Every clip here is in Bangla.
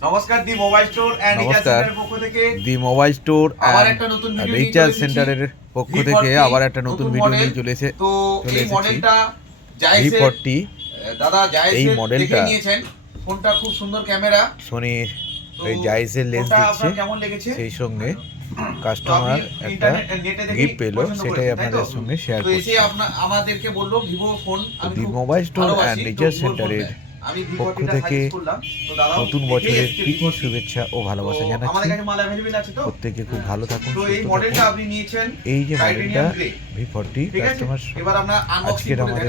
নমস্কার the mobile store and recharge নমস্কার। সেন্টারের পক্ষ থেকে। দি মোবাইল স্টোর আবার একটা নতুন ভিডিও রিচার্জ সেন্টারের পক্ষ থেকে আবার একটা নতুন ভিডিও। নিয়ে চলেছে তো এই মডেলটা জায়েসের দাদা জায়েসের এই মডেলটা- নিয়েছেন। ফোনটা খুব সুন্দর ক্যামেরা সোনির তো এই জাইসের লেন্স দিচ্ছে। সেই সঙ্গে কাস্টমার একটা গিফট পেল সেটাই আপনাদের সঙ্গে শেয়ার করছি। আমাদেরকে বলল Vivo phone the mobile store and recharge সেন্টারের পক্ষ থেকে নতুন বছরের প্রীতি শুভেচ্ছা ও ভালোবাসা জানাচ্ছি। প্রত্যেকে খুব ভালো থাকুন এই যে মডেলটা ভি ফোরটি কাস্টমার আজকের আমাদের।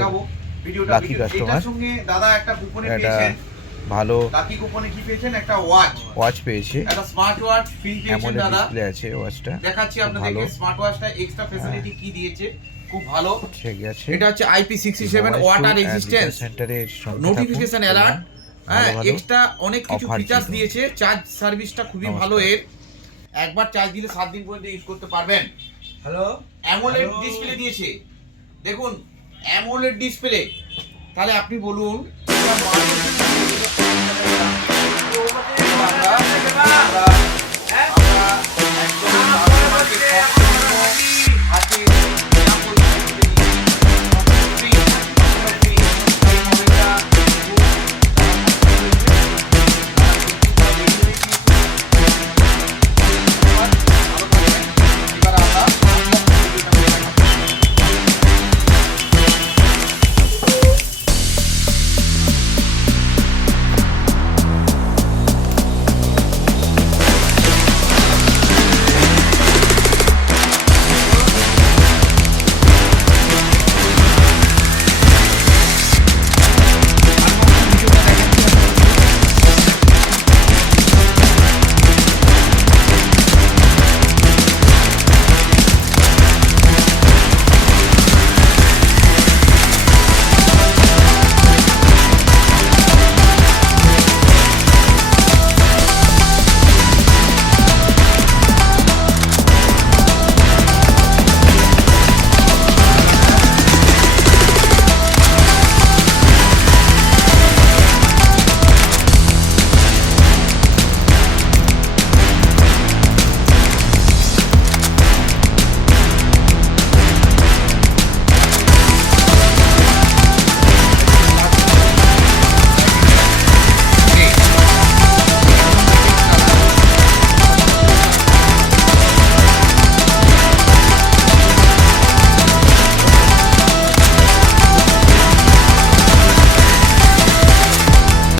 এটার সঙ্গে দাদা একটা ভালো লাকি কুপনে কি পেয়েছেন? একটা ওয়াচ ওয়াচ পেয়েছে। একটা স্মার্ট ওয়াচ ফ্রি পেয়েছেন দাদা। ডিসপ্লে আছে ওয়াচটা দেখাচ্ছি আপনাদেরকে। স্মার্ট ওয়াচটা এক্সট্রা ফ্যাসিলিটি কি দিয়েছে। খুব ভালো। ঠিক আছে। এটা হচ্ছে IP sixty seven water resistance সেন্টারের নোটিফিকেশন অ্যালার্ট হ্যাঁ এক্সট্রা অনেক কিছু ফিচার্স দিয়েছে। চার্জ সার্ভিসটা খুবই ভালো এর। একবার চার্জ দিলে সাত দিন পর্যন্ত ইউজ করতে পারবেন। হ্যালো অ্যামোলেড ডিসপ্লে দিয়েছে। দেখুন অ্যামোলেড ডিসপ্লে তাহলে আপনি বলুন